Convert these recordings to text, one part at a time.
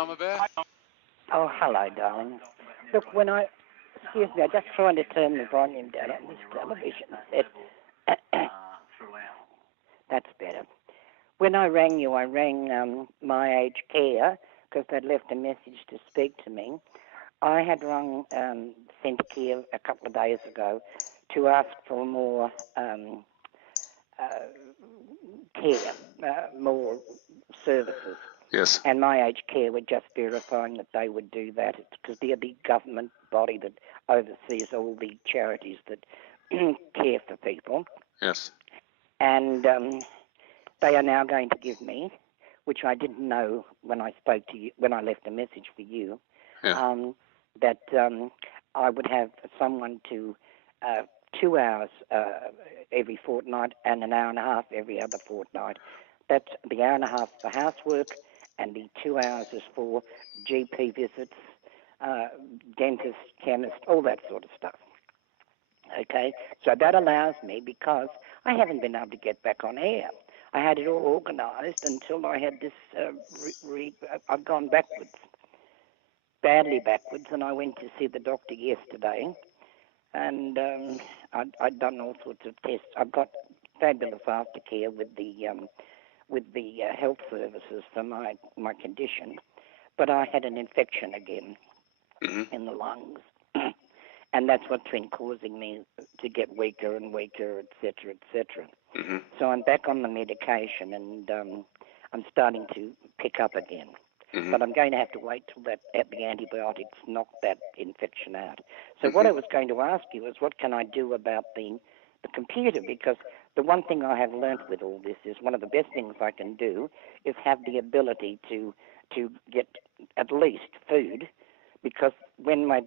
Mama Bear. Oh, hello, darling. Look, excuse me, I'm just trying to turn the volume down on this television set. That's better. When I rang you, I rang my aged care because they'd left a message to speak to me. I had rung Centre a couple of days ago to ask for more care, more services. Yes. And my aged care were just verifying that they would do that. It's because they're the government body that oversees all the charities that care for people. Yes. And they are now going to give me, which I didn't know when I spoke to you, when I left a message for you, that I would have someone to 2 hours every fortnight and an hour and a half every other fortnight. That's the hour and a half for housework, and the 2 hours is for GP visits, dentist, chemist, all that sort of stuff. Okay, so that allows me, because I haven't been able to get back on air. I had it all organised until I had this, I've gone backwards, badly backwards, and I went to see the doctor yesterday, and I'd done all sorts of tests. I've got fabulous aftercare with the health services for my condition, but I had an infection again in the lungs, and that's what's been causing me to get weaker and weaker, etc., etc. So I'm back on the medication, and I'm starting to pick up again. But I'm going to have to wait till the antibiotics knock that infection out. So what I was going to ask you is, what can I do about the computer? Because the one thing I have learnt with all this is one of the best things I can do is have the ability to get at least food, because when my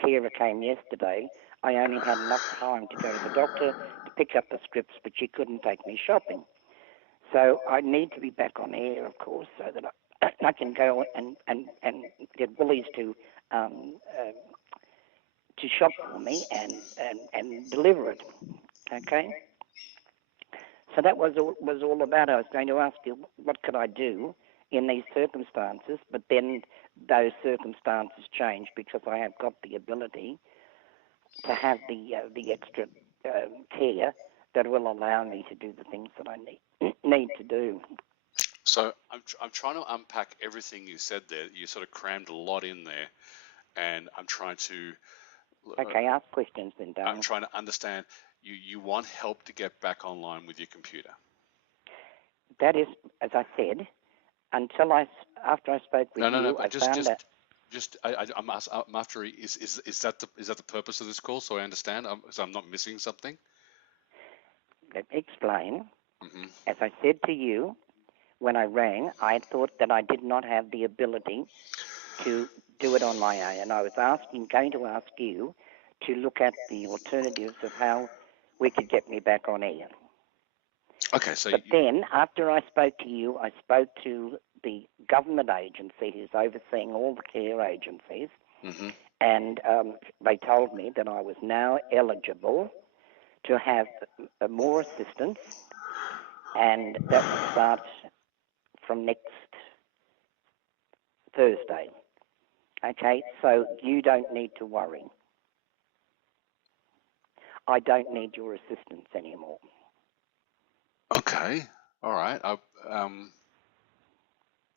carer came yesterday, I only had enough time to go to the doctor to pick up the scripts, but she couldn't take me shopping. So I need to be back on air, of course, so that I can go and get Woolies to shop for me and deliver it. Okay. So that was all about. I was going to ask you, what could I do in these circumstances? But then those circumstances change, because I have got the ability to have the extra care that will allow me to do the things that I need to do. So I'm trying to unpack everything you said there. You sort of crammed a lot in there, and I'm trying to. Okay, ask questions then, darling. I'm trying to understand. You want help to get back online with your computer. That is, as I said, after I spoke with you, I found that. I'm after. Is that the purpose of this call? So I understand. So I'm not missing something. Let me explain. As I said to you, when I rang, I thought that I did not have the ability to do it on my own, and I was going to ask you to look at the alternatives of how we could get me back on air. Okay, so. But then, after I spoke to you, I spoke to the government agency who's overseeing all the care agencies, and they told me that I was now eligible to have more assistance, and that will start from next Thursday. Okay, so you don't need to worry. I don't need your assistance anymore. Okay, all right. All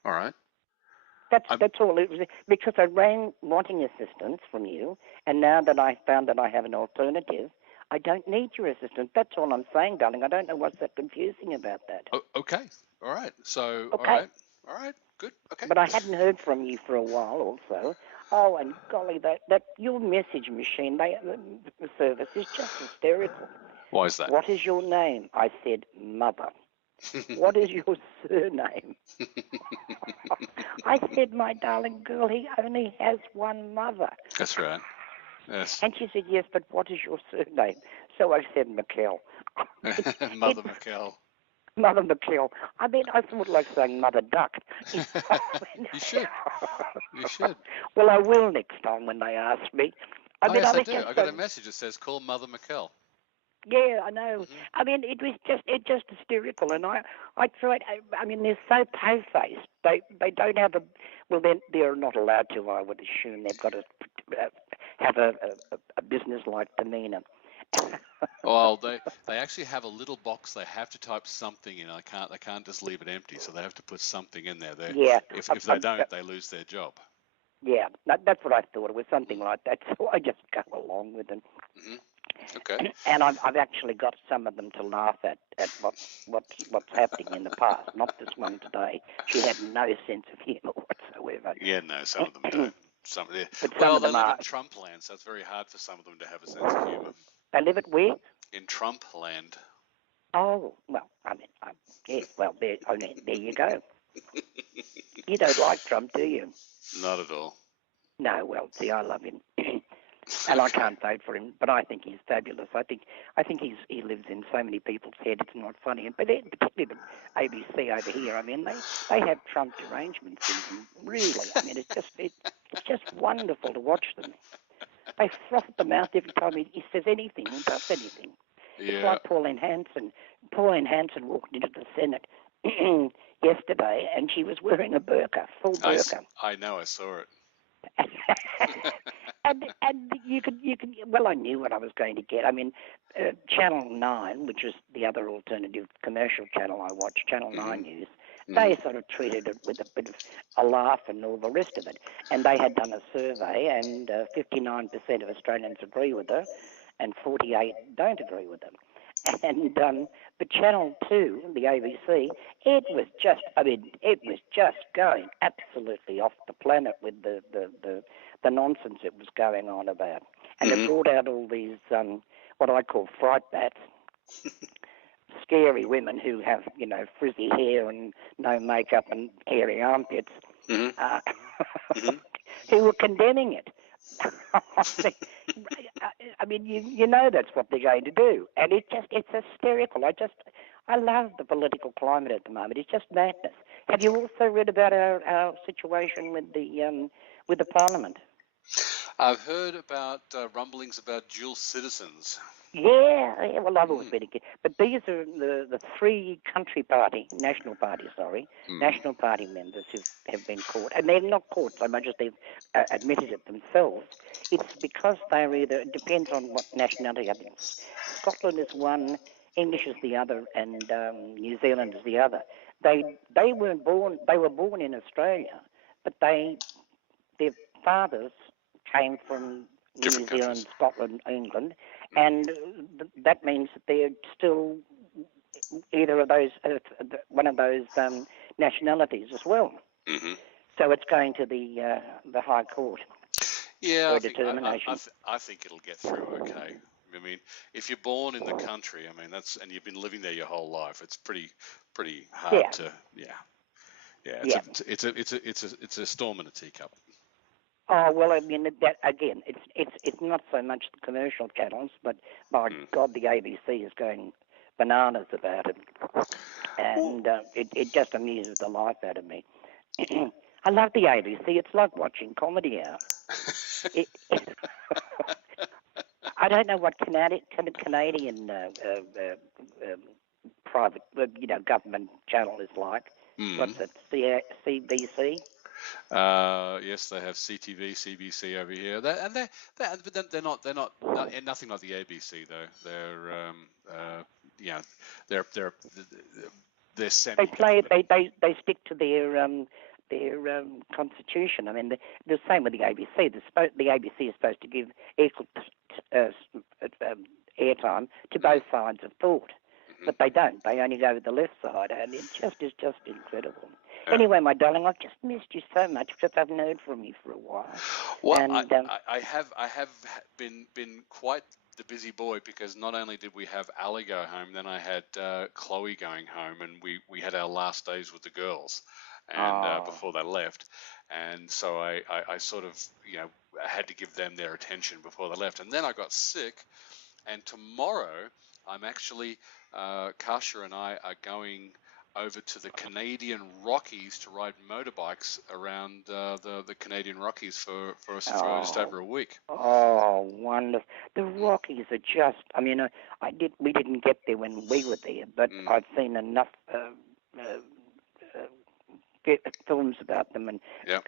right. That's all it was, because I rang wanting assistance from you, and now that I found that I have an alternative, I don't need your assistance. That's all I'm saying, darling. I don't know what's so confusing about that. Oh, okay, all right. So, okay. All right, good. Okay. But I hadn't heard from you for a while, also. Oh, and golly, that your message machine, the service is just hysterical. Why is that? What is your name? I said, Mother. What is your surname? I said, my darling girl, he only has one mother. That's right. Yes. And she said, yes, but what is your surname? So I said, McKell. Mother McKell. Mother McKell. I mean, I thought like saying Mother Duck. You should. You should. Well, I will next time when they ask me. Yes, I do. I got a message that says, call Mother McKell. Yeah, I know. I mean, it's just hysterical, and I tried. I mean, they're so po-faced. They don't have a. Well, they're not allowed to. I would assume they've got to have a business-like demeanour. Well, they actually have a little box they have to type something in. They can't just leave it empty, so they have to put something in there. Yeah. If they don't, they lose their job. Yeah, that's what I thought. It was something like that. So I just go along with it. Okay. And I've actually got some of them to laugh at what's happening in the past. Not this one today. She had no sense of humour whatsoever. Yeah, no, some of them don't. But some Well, of they them live are. in Trump land, so it's very hard for some of them to have a sense of humour. They live at where? In Trump land. Oh, well, I mean, yeah, well, there you go. You don't like Trump, do you? Not at all. No, well, see, I love him. And I can't vote for him, but I think he's fabulous. I think he lives in so many people's head. It's not funny, but particularly the ABC over here. I mean, they have Trump derangement syndrome. Really, I mean, it's just wonderful to watch them. They froth at the mouth every time he says anything or does anything. Yeah. It's like Pauline Hanson. Pauline Hanson walked into the Senate yesterday, and she was wearing a burqa, full burqa. I know, I saw it. and you could well, I knew what I was going to get. I mean, Channel 9, which is the other alternative commercial channel I watch, Channel 9 News, they sort of treated it with a bit of a laugh and all the rest of it. And they had done a survey, and 59% of Australians agree with her, and 48 don't agree with them. And but Channel 2, the ABC, it was just going absolutely off the planet with the nonsense it was going on about. And it brought out all these what I call fright bats, scary women who have, frizzy hair and no makeup and hairy armpits, who were condemning it. I mean, you know that's what they're going to do, and it's hysterical. I love the political climate at the moment. It's just madness. Have you also read about our situation with the Parliament? I've heard about rumblings about dual citizens. Yeah, well, I've always been against. But these are the three National Party members who have been caught. And they're not caught so much as they've admitted it themselves. It's because it depends on what nationality. I think Scotland is one, English is the other, and New Zealand is the other. They were born in Australia, but their fathers came from New Zealand, Scotland, England, and that means that they're still either of those, one of those nationalities as well. So it's going to the High Court. Yeah, I think it'll get through okay. I mean, if you're born in the country, I mean and you've been living there your whole life, it's pretty hard to It's a storm in a teacup. Oh well, I mean that again. It's not so much the commercial channels, but by God, the ABC is going bananas about it, and it just amuses the life out of me. I love the ABC. It's like watching Comedy Hour. I don't know what Canadian private, government channel is like. What's it? CBC. Yes, they have CTV, CBC over here. But they're nothing like the ABC though. They're semi. They stick to their constitution. I mean, the same with the ABC. The ABC is supposed to give equal airtime to both sides of thought, but they don't. They only go with the left side, and it is just incredible. Anyway, my darling, I've just missed you so much because I haven't heard from you for a while. Well, and, I have been quite the busy boy because not only did we have Ali go home, then I had Chloe going home, and we had our last days with the girls, and before they left, and so I sort of had to give them their attention before they left, and then I got sick, and tomorrow I'm actually Kasha and I are going over to the Canadian Rockies to ride motorbikes around the Canadian Rockies for just over a week. Oh, wonderful! The Rockies are just. I mean, we didn't get there when we were there, but I've seen enough films about them and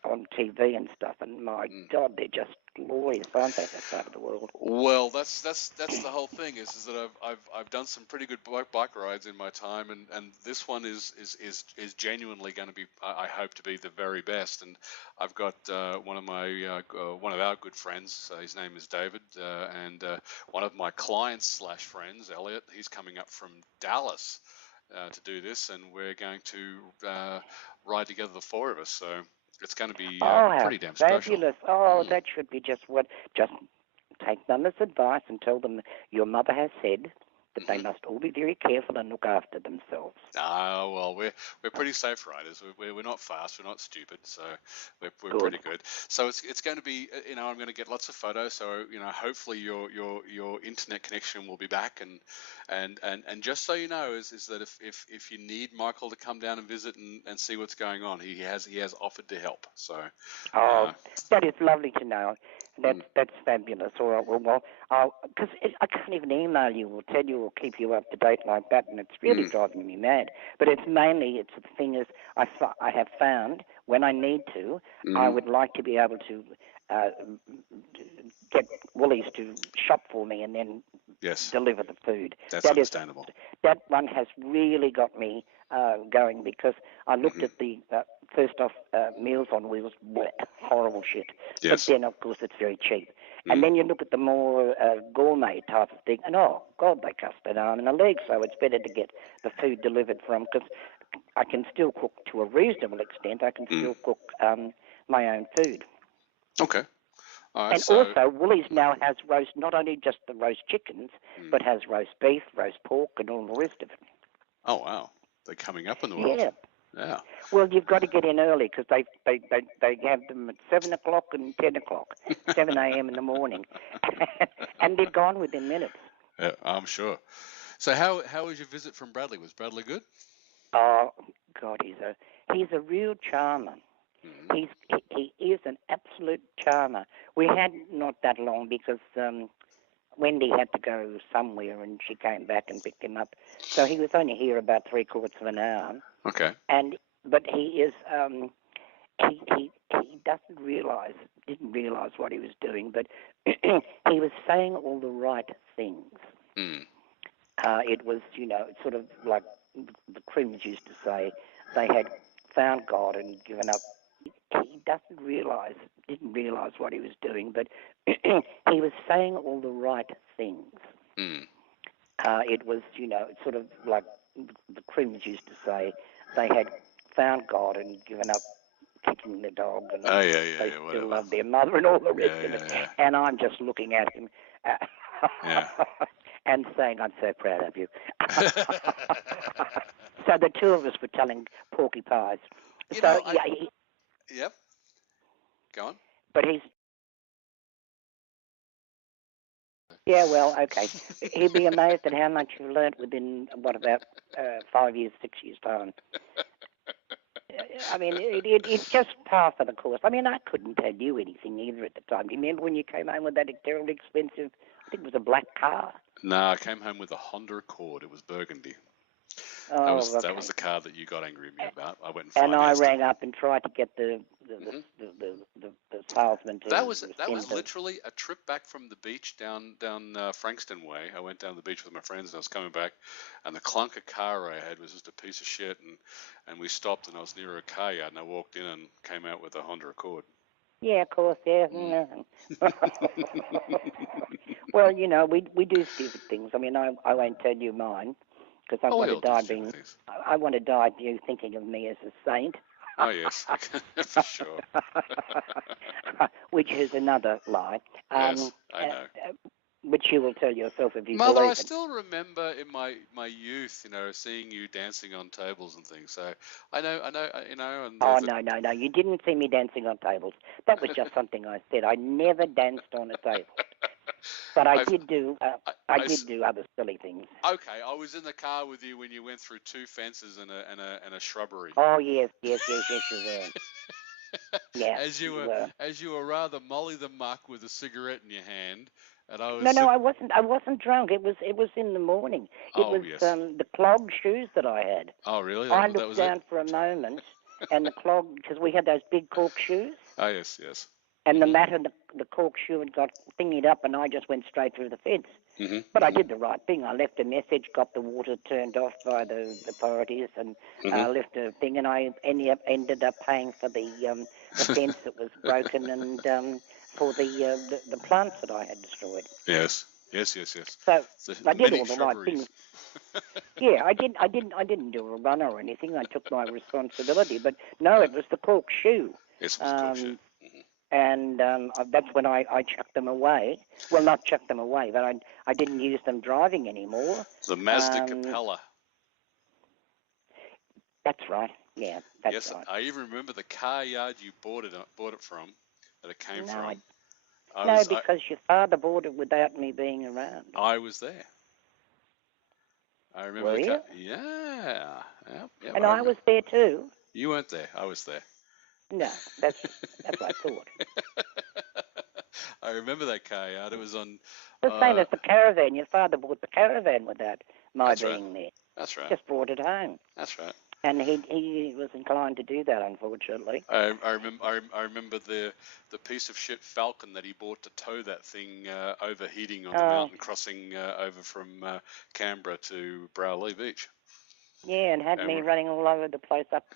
on TV and stuff, and my God, they're just glorious, aren't they? That part of the world. Well, that's the whole thing is that I've done some pretty good bike rides in my time, and this one is genuinely going to be, I hope to be the very best. And I've got one of our good friends, his name is David, and one of my clients / friends, Elliot, he's coming up from Dallas to do this, and we're going to ride together, the four of us. So it's going to be pretty damn fabulous. special. Oh, that should be just take Mama's advice and tell them your mother has said that they must all be very careful and look after themselves. Well, we're pretty safe riders. We're not fast. We're not stupid. So we're pretty good. So it's going to be, I'm going to get lots of photos. So hopefully your internet connection will be back. And just so you know, is that if you need Michael to come down and visit and see what's going on, he has offered to help. So that is lovely to know. That's fabulous. All right, well, because I can't even email you or tell you or keep you up to date like that, and it's really driving me mad. But it's the thing is, I have found when I need to, I would like to be able to get Woolies to shop for me and then deliver the food. That's understandable. That one has really got me going, because I looked at the first off Meals on Wheels, horrible shit. Yes. But then, of course, it's very cheap. And then you look at the more gourmet type of thing, and oh, God, they cost an arm and a leg, so it's better to get the food delivered from, because I can still cook to a reasonable extent. I can still cook my own food. Okay. All right, and also, Woolies now has not only just the roast chickens, but has roast beef, roast pork, and all the rest of it. Oh, wow. They're coming up in the world. Yeah. Well, you've got to get in early, because they have them at 7 o'clock and 10 o'clock, 7 a.m. in the morning, and they're gone within minutes. Yeah, I'm sure. So how was your visit from Bradley? Was Bradley good? Oh, God, he's a real charmer. He is an absolute charmer. We had not that long, because Wendy had to go somewhere, and she came back and picked him up. So he was only here about 3/4 of an hour. Okay. But he is he didn't realize what he was doing, but he was saying all the right things. It was, sort of like the Crims used to say, they had found God and given up. He didn't realize what he was doing, but he was saying all the right things. It was, sort of like the Crims used to say, they had found God and given up kicking the dog, and they still love their mother and all the rest of it. Yeah. And I'm just looking at him and saying, I'm so proud of you. So the two of us were telling porky pies. Yep. Go on. But he's... Yeah, well, okay. He'd be amazed at how much you've learnt within, about 5 years, 6 years' time. I mean, it's just par for the course. I mean, I couldn't tell you anything either at the time. Do you remember when you came home with that terribly expensive, I think it was a black car? No, I came home with a Honda Accord. It was burgundy. Oh, that was the car that you got angry at me about. I went and I rang up and tried to get the salesman to... That was literally a trip back from the beach down Frankston Way. I went down to the beach with my friends, and I was coming back, and the clunker car I had was just a piece of shit, and we stopped, and I was near a car yard, and I walked in and came out with a Honda Accord. Yeah, of course, yeah. Well, we do stupid things. I mean, I won't tell you mine, because I want to die you thinking of me as a saint. Oh, yes, for sure. Which is another lie. Yes, I know. Which you will tell yourself if you Mother, believe I it. still remember in my youth, seeing you dancing on tables and things. So I know. And oh, no. You didn't see me dancing on tables. That was just something I said. I never danced on a table. But I did do other silly things. Okay, I was in the car with you when you went through 2 fences and a shrubbery. Oh yes, you were. Yeah, as you were rather molly the muck with a cigarette in your hand, and I was. No, I wasn't. I wasn't drunk. It was in the morning. It was yes. The clog shoes that I had. Oh really? I looked down for a moment, and the clog, because we had those big cork shoes. Oh yes. And the mat and the cork shoe had got thingied up, and I just went straight through the fence. But I did the right thing. I left a message, got the water turned off by the authorities, and left a thing, and I ended up paying for the fence that was broken and for the plants that I had destroyed. Yes. So I did all the right things. Yeah, I didn't do a run or anything. I took my responsibility, but no, it was the cork shoe. Yes, it was the cork shoe. And that's when I chucked them away. Well, not chucked them away, but I didn't use them driving anymore. The Mazda Capella. That's right. Yeah, that's right. I even remember the car yard you bought it from, that it came from. Because your father bought it without me being around. I was there. I remember Were the car. you? Yeah. Yep, and I was there too. You weren't there. I was there. No, that's what I thought. I remember that car yard. It was on. The same as the caravan. Your father bought the caravan without my being there. That's right. Just brought it home. That's right. And he was inclined to do that, unfortunately. I remember the piece of shit Falcon that he bought to tow that thing overheating on the mountain crossing over from Canberra to Browley Beach. Yeah, and had me running all over the place, up,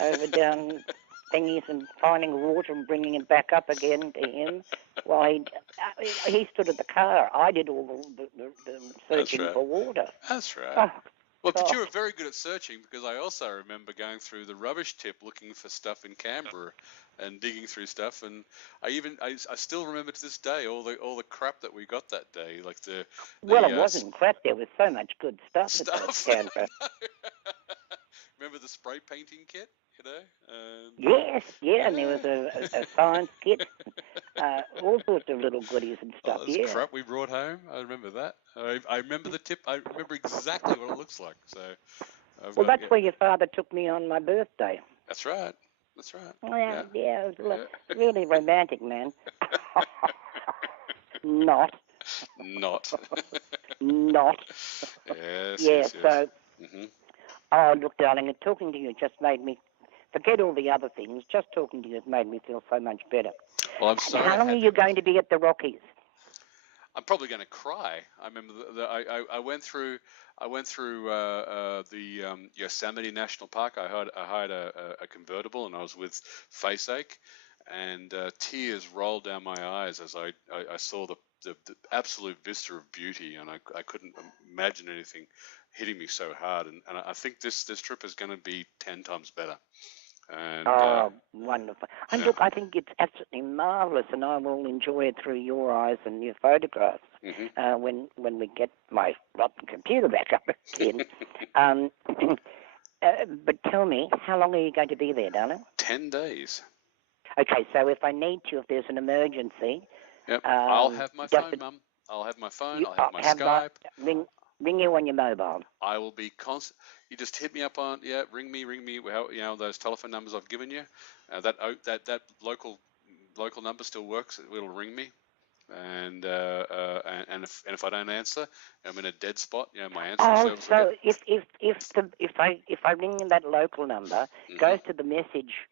over, down thingies, and finding water and bringing it back up again to him while he stood at the car. I did all the searching for water. That's right. Oh, well, but you were very good at searching, because I also remember going through the rubbish tip looking for stuff in Canberra and digging through stuff, and I still remember to this day all the crap that we got that day, like it wasn't crap. There was so much good stuff. At Canberra. Remember the spray painting kit, Yes, and there was a science kit, all sorts of little goodies and stuff. Oh, crap we brought home. I remember that. I remember the tip. I remember exactly what it looks like. So. That's where your father took me on my birthday. That's right. Well, yeah, it was really romantic, man. Not. Yes. So. Oh, look, darling, talking to you just made me forget all the other things. Just talking to you has made me feel so much better. Well, I'm sorry. How long are you going to be at the Rockies? I'm probably going to cry. I remember I went through the Yosemite National Park. I hired a convertible, and I was with Faceache, and tears rolled down my eyes as I saw the absolute vista of beauty, and I couldn't imagine anything hitting me so hard. And I think this trip is going to be 10 times better. And, wonderful. And look, I think it's absolutely marvellous, and I will enjoy it through your eyes and your photographs when we get my rotten computer back up again. But tell me, how long are you going to be there, darling? 10 days. Okay, so if I need to, if there's an emergency... Yep, I'll have my phone, Mum. I'll have my phone, I'll have my Skype. Ring you on your mobile. I will be constant. You just hit me up on, ring me. Well, those telephone numbers I've given you. That local number still works. It'll ring me, and if I don't answer, I'm in a dead spot. My answer service. So if I ring that local number, goes to the message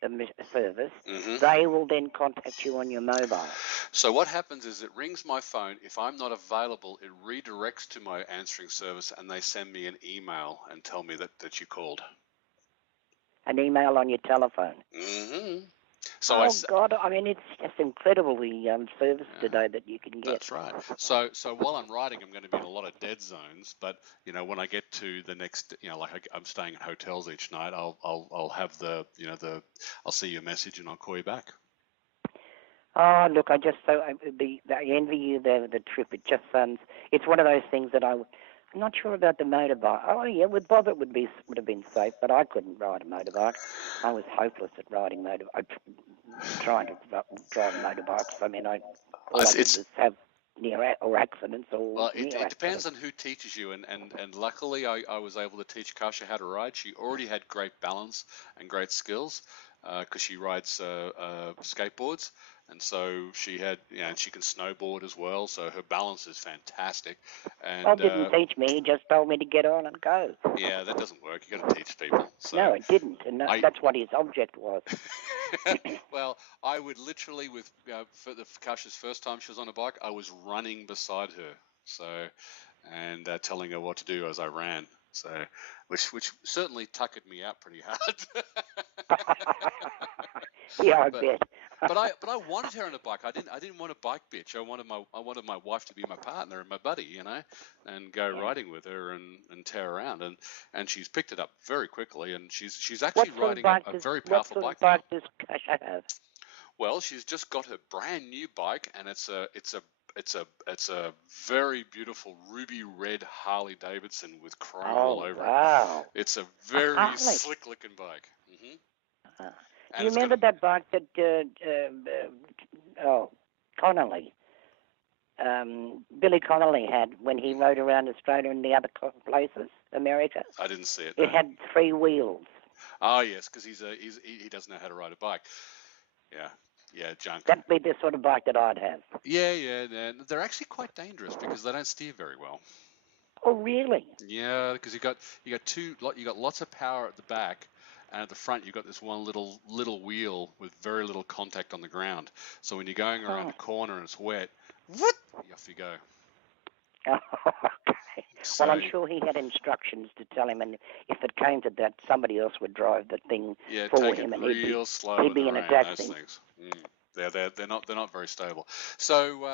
service, they will then contact you on your mobile. So what happens is it rings my phone. If I'm not available, it redirects to my answering service, and they send me an email and tell me that you called. An email on your telephone. So God! I mean, it's just incredible the service today that you can get. That's right. So while I'm writing, I'm going to be in a lot of dead zones. But when I get to the next, I'm staying in hotels each night. I'll have I'll see your message and I'll call you back. Oh, look, I envy you the trip. It just sounds. It's one of those things that I'm not sure about the motorbike. Oh yeah, with Bob it would have been safe, but I couldn't ride a motorbike. I was hopeless at riding trying to drive motorbikes. I mean, all I did was have or accidents or well, near it depends accidents. on who teaches you, and luckily I was able to teach Kasha how to ride. She already had great balance and great skills because she rides skateboards, and so she had, and she can snowboard as well, so her balance is fantastic. Bob And didn't teach me. He just told me to get on and go. yeah, that doesn't work. You got to teach people. So No, it didn't, and that's what his object was. Well, I would literally, for Kasha's first time she was on a bike, I was running beside her, and telling her what to do as I ran. So, which certainly tuckered me out pretty hard. Yeah, I bet. but I wanted her on a bike. I didn't want a bike bitch. I wanted my wife to be my partner and my buddy, and go riding with her and tear around. And she's picked it up very quickly, and she's actually riding a very powerful bike now. What sort of bike does Kasha have? Well, she's just got her brand new bike, and it's a very beautiful ruby red Harley Davidson with chrome all over it. It's a very slick looking bike. Mm-hmm. Do you remember that bike that Connolly, Billy Connolly had when he rode around Australia and the other places, America? I didn't see it. It had 3 wheels. Oh yes, because he doesn't know how to ride a bike. Yeah, junk. That'd be the sort of bike that I'd have. Yeah. They're actually quite dangerous because they don't steer very well. Oh really? Yeah, because you got lots of power at the back. And at the front, you've got this one little wheel with very little contact on the ground. So when you're going around a corner and it's wet, whoop, off you go. Okay. Well, I'm sure he had instructions to tell him, and if it came to that, somebody else would drive the thing for him, and he'd be in a taxi. They're not very stable. So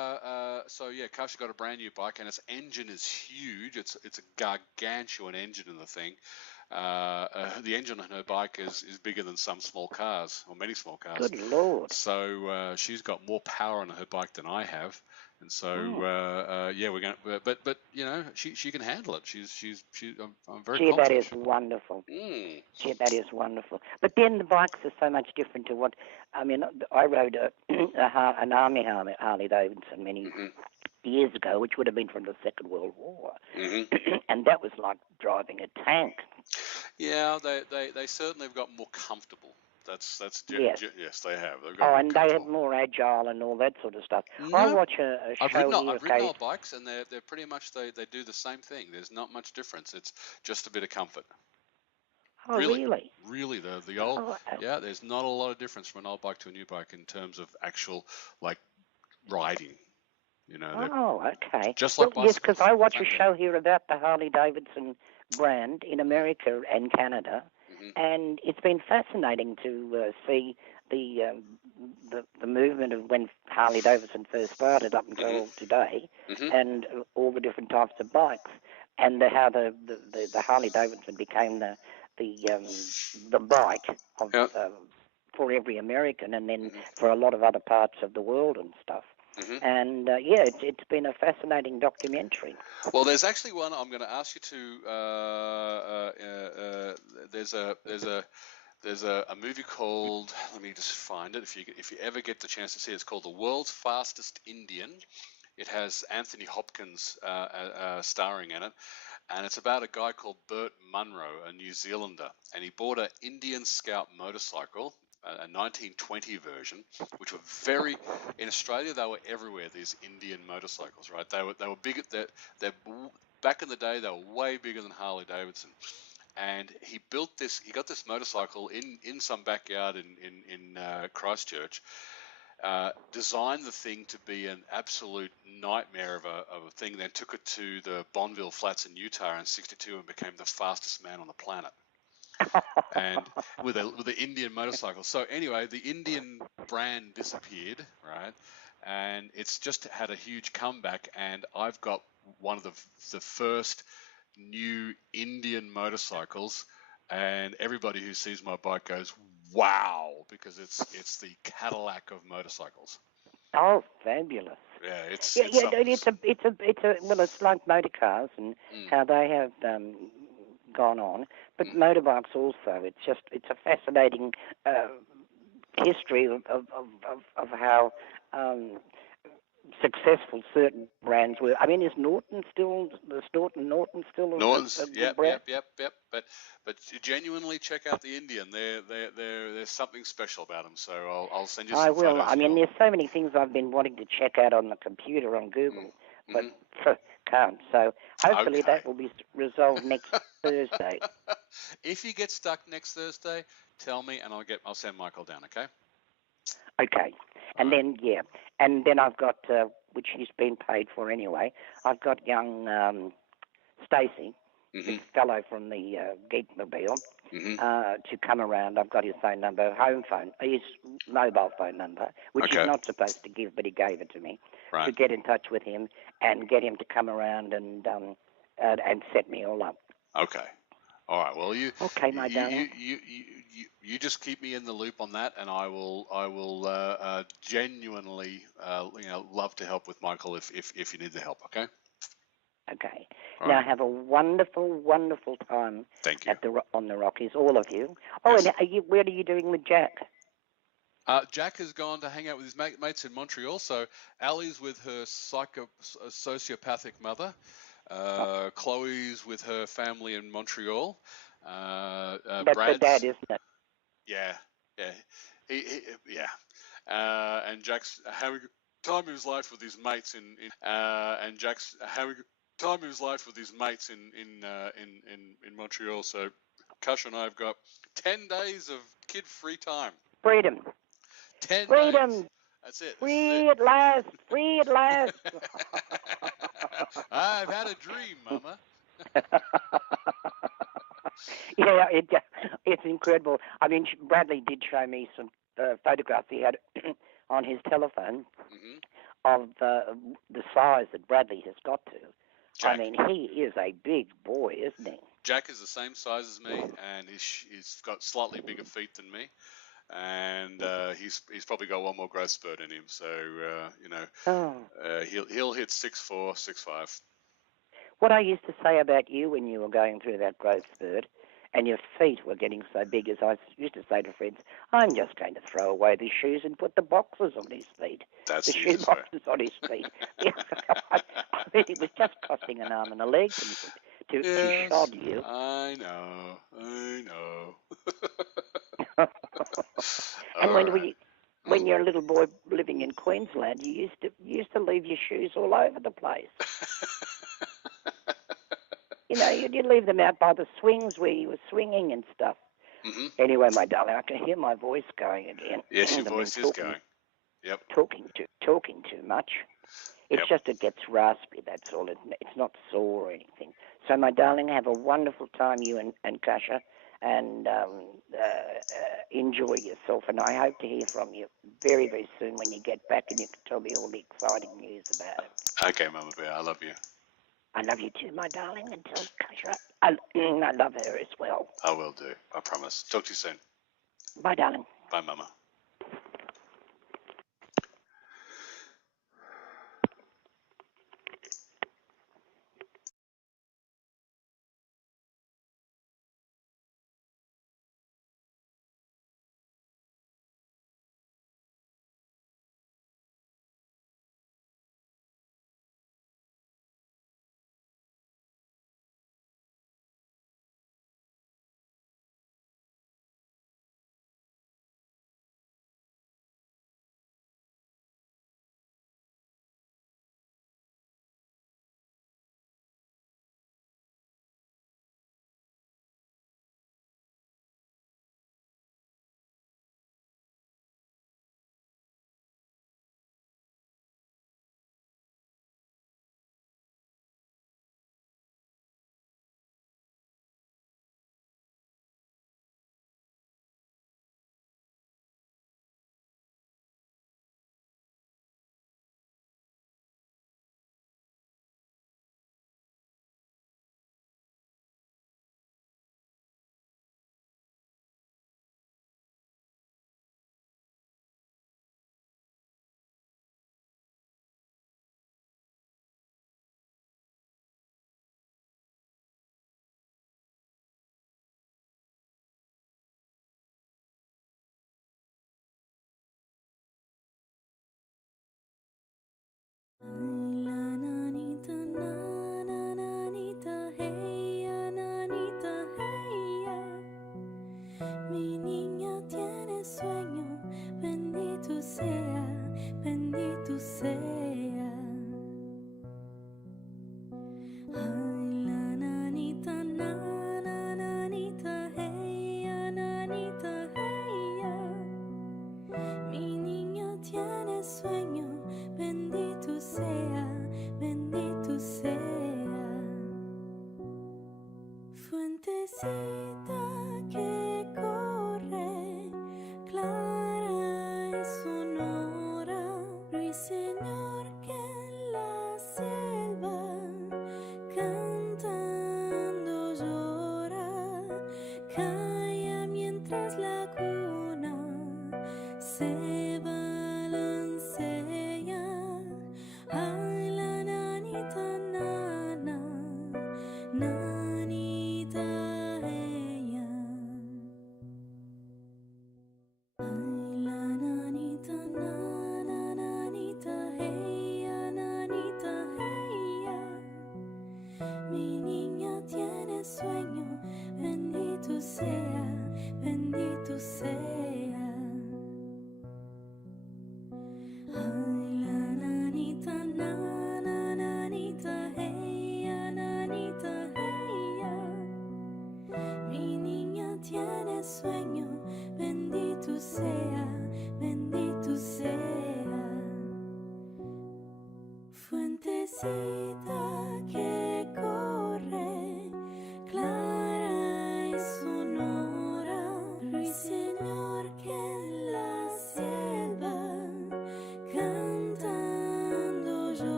yeah, Kasha got a brand new bike, and its engine is huge. It's a gargantuan engine in the thing. The engine on her bike is bigger than some small cars, or many small cars. Good Lord! So she's got more power on her bike than I have, and so yeah, we're going. But she can handle it. I'm very confident. That is wonderful. Gee, that is wonderful. But then the bikes are so much different to what I mean. I rode an army Harley Davidson many years ago, which would have been from the Second World War, and that was like driving a tank. Yeah, they certainly have got more comfortable. That's yes, they have. And they have more agile and all that sort of stuff. No, I watch a show I've ridden our bikes, and they're pretty much they do the same thing. There's not much difference. It's just a bit of comfort. Oh, really? Really, the old there's not a lot of difference from an old bike to a new bike in terms of actual riding. Okay. Just like yes, because I watch a show here about the Harley Davidson brand in America and Canada, and it's been fascinating to see the movement of when Harley Davidson first started up until today, and all the different types of bikes, and how the Harley Davidson became the bike of, for every American, and then for a lot of other parts of the world and stuff. And it's been a fascinating documentary. Well, there's actually one I'm going to ask you to. There's a movie called, let me just find it. If you ever get the chance to see it, it's called The World's Fastest Indian. It has Anthony Hopkins starring in it, and it's about a guy called Burt Munro, a New Zealander, and he bought an Indian Scout motorcycle, a 1920 version, which were in Australia, they were everywhere, these Indian motorcycles, right? They were big. Back in the day, they were way bigger than Harley Davidson. And he got this motorcycle in some backyard in Christchurch, designed the thing to be an absolute nightmare of a thing, then took it to the Bonneville Flats in Utah in '62 and became the fastest man on the planet. And with the Indian motorcycle. So anyway, the Indian brand disappeared, right? And it's just had a huge comeback. And I've got one of the first new Indian motorcycles, and everybody who sees my bike goes, "Wow!" because it's the Cadillac of motorcycles. Oh, fabulous! Yeah, it's like motor cars and how they have gone on, but motorbikes also. It's a fascinating history of how successful certain brands were. I mean, is Norton still the Norton still Norton's? a good brand? Yep. But genuinely check out the Indian. There's something special about them. So I'll send you some I will. photos. I mean, there's so many things I've been wanting to check out on the computer on Google, but can't. So hopefully that will be resolved next Thursday. If you get stuck next Thursday, tell me and I'll send Michael down. Okay. Okay. And then I've got which he's been paid for anyway. I've got young Stacey, the fellow from the Geekmobile, to come around. I've got his phone number, his mobile phone number, which he's not supposed to give, but he gave it to me, to get in touch with him and get him to come around and set me all up. Okay. All right. Well, my darling. You just keep me in the loop on that, and I will genuinely love to help with Michael if you need the help. Okay. Okay. All now right. Have a wonderful, wonderful time. Thank you. On the Rockies, all of you. Oh, yes. And what are you doing with Jack? Jack has gone to hang out with his mates in Montreal. So Allie's with her sociopathic mother. Chloe's with her family in Montreal. That's her dad, isn't it? Yeah. And Jack's having a time of his life with his mates in Montreal. So Kasha and I have got 10 days of kid-free time. Freedom. 10 Freedom. days. That's it. Free at last. Free at last. I've had a dream, Mama. Yeah, it's incredible. I mean, Bradley did show me some photographs he had on his telephone of the size that Bradley has got to. Jack. I mean, he is a big boy, isn't he? Jack is the same size as me, and he's got slightly bigger feet than me. And he's probably got one more growth spurt in him, so he'll hit 6'4", 6'5". What I used to say about you when you were going through that growth spurt, and your feet were getting so big, as I used to say to friends, I'm just going to throw away these shoes and put the boxes on his feet. That's the shoe boxes on his feet. I mean, it was just costing an arm and a leg to shod you. I know. And when you're a little boy living in Queensland, you used to leave your shoes all over the place. You'd leave them out by the swings where you were swinging and stuff. Anyway, my darling, I can hear my voice going again. Yes, your voice is going. Yep. Talking too much. It's just it gets raspy, that's all. It's not sore or anything. So, my darling, have a wonderful time, you and Kasha, and enjoy yourself. And I hope to hear from you very, very soon when you get back and you can tell me all the exciting news about it. Okay, Mama Bear, I love you. I love you too, my darling, and tell Kasha I love her as well. I will do, I promise. Talk to you soon. Bye, darling. Bye, Mama.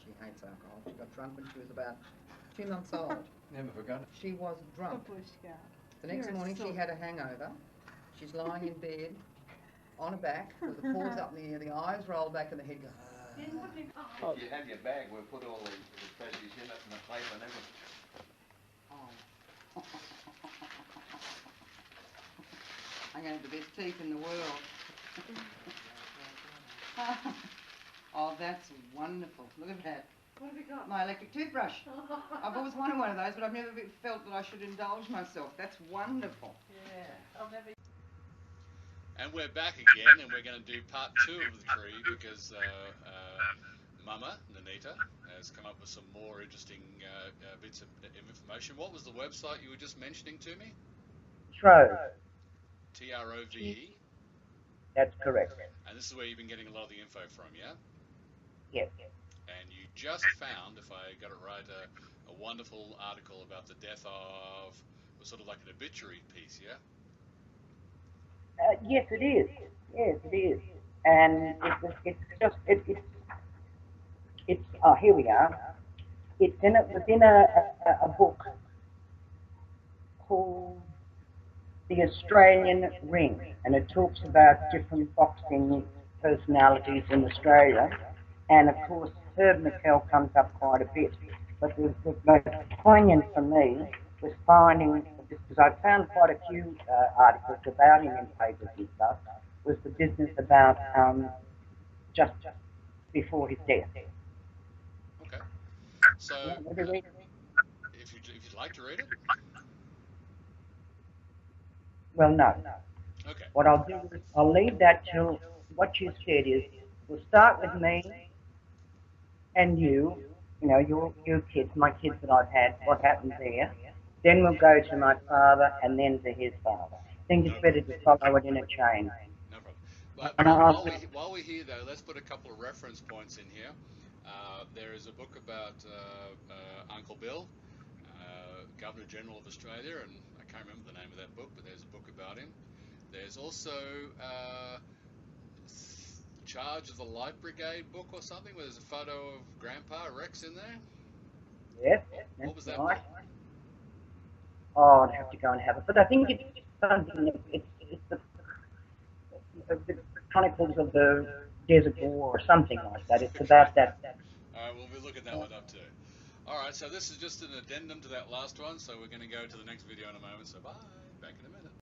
She hates alcohol. She got drunk when she was about 2 months old. Never forgot it. She was drunk. The next morning she had a hangover. She's lying in bed on her back with the paws up in the air, the eyes rolled back and the head goes. If you have your bag, we'll put all the treasures in it and the plate and everything. Oh. I'm going to have the best teeth in the world. Oh, that's wonderful. Look at that. What have you got? My electric toothbrush. I've always wanted one of those, but I've never felt that I should indulge myself. That's wonderful. Yeah, I'll never... And we're back again, and we're going to do part 2 of the tree because Mama, Nanita, has come up with some more interesting bits of information. What was the website you were just mentioning to me? Trove. Trove? That's correct. And this is where you've been getting a lot of the info from, yeah? Yes. And you just found, if I got it right, a wonderful article about the death of, was sort of like an obituary piece, yeah? Yes, it is. Yes, it is. And it's oh, here we are. It's within a book called The Australian Ring, and it talks about different boxing personalities in Australia. And of course, Herb McKell comes up quite a bit. But the most poignant for me was finding, because I found quite a few articles about him in papers and stuff, was the business about just before his death. Okay. So, if you'd like to read it? Well, no. Okay. What I'll do is I'll leave that till what you said is, we'll start with me and you know, your kids, my kids that I've had, what happened there. Then we'll go to my father and then to his father. I think it's better to follow it in a chain. No problem. But while we're here, though, let's put a couple of reference points in here. There is a book about Uncle Bill, Governor General of Australia, and I can't remember the name of that book, but there's a book about him. There's also Charge of the Light Brigade book or something, where there's a photo of Grandpa Rex in there. Yes. What was that right. book? Oh, I'd have to go and have it. But I think it's something, it's the Chronicles of the Desert War or something like that. It's about that. All right, we'll be looking that one up too. All right, so this is just an addendum to that last one, so we're going to go to the next video in a moment, so bye. Back in a minute.